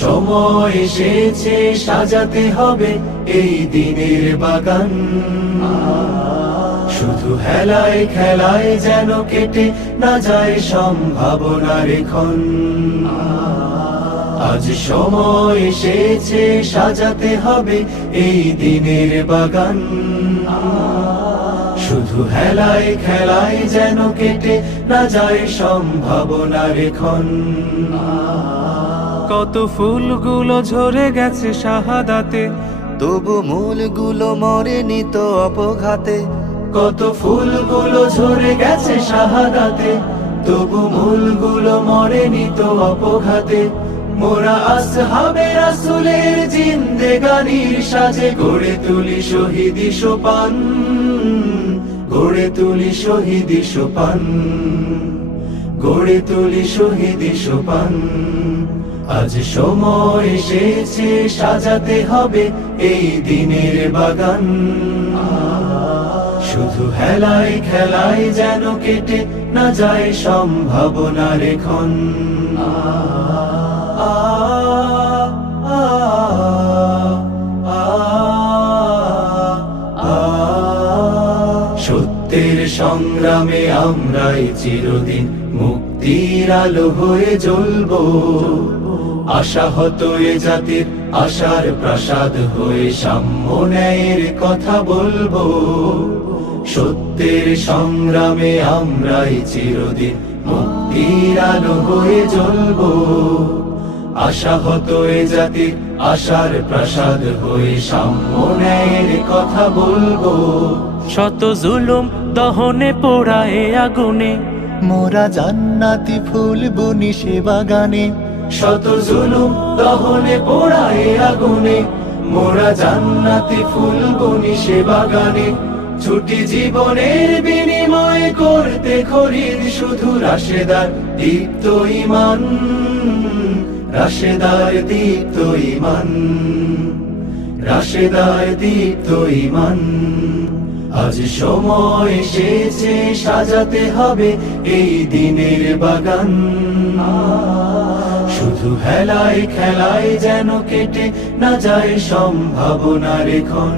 সময় এসেছে সাজাতে হবে এই দিনের বাগান। শুধু হেলায় খেলায় যেন কেটে না যায় সম্ভাবনার ক্ষণ। আজ সময় এসেছে সাজাতে হবে এই দিনের বাগান। শুধু হেলায় খেলায় যেন কেটে না যায় সম্ভাবনার ক্ষণ। কত ফুলগুলো ঝরে গেছে শাহাদাতে, তবু মূলগুলো মরেনি তো অপঘাতে। কত ফুলগুলো ঝরে গেছে শাহাদাতে, তবু মূলগুলো মরেনি তো অপঘাতে। মোরা আসহাবে রাসূলের জিন্দেগানির সাজে গড়ে তুলি শহীদি সোপান, গড়ে তুলি শহীদি সোপান, গড়ে তুলি শহীদি সোপান। আজ সময় এসেছে সাজাতে হবে এই দিনের বাগান। শুধু হেলায় খেলায় যেন কেটে না যায় সম্ভাবনার ক্ষণ। সত্যের সংগ্রামে আমরাই চিরদিন মুক্তির আলো হয়ে জ্বলবো। আশাহত এ জাতির আশার প্রাসাদ হয়ে সাম্য ন্যায়ের কথা বলবো। সত্যের সংগ্রামে আমরাই চিরদিন মুক্তির আলো হয়ে জ্বলবো। আশাহত এ জাতির আশার প্রাসাদ হয়ে সাম্য ন্যায়ের কথা বলবো। শত জুলুম দহনে পোড়ায় আগুনে, মোরা জান্নাতি ফুল বুনি সে বাগানে। শত জুলুম দহনে পোড়ায় আগুনে, মোরা জান্নাতি ফুল বুনি সে বাগানে। ছুটি জীবনের বিনিময় করতে খরিদ শুধু রাশেদার দীপ্ত ঈমান, রাশেদার দীপ্ত ঈমান, রাশেদার দীপ্ত ঈমান। আজ সময় এসেছে সাজাতে হবে এই দিনের বাগান। শুধু হেলায় খেলায় যেন কেটে না যায় সম্ভাবনার ক্ষণ।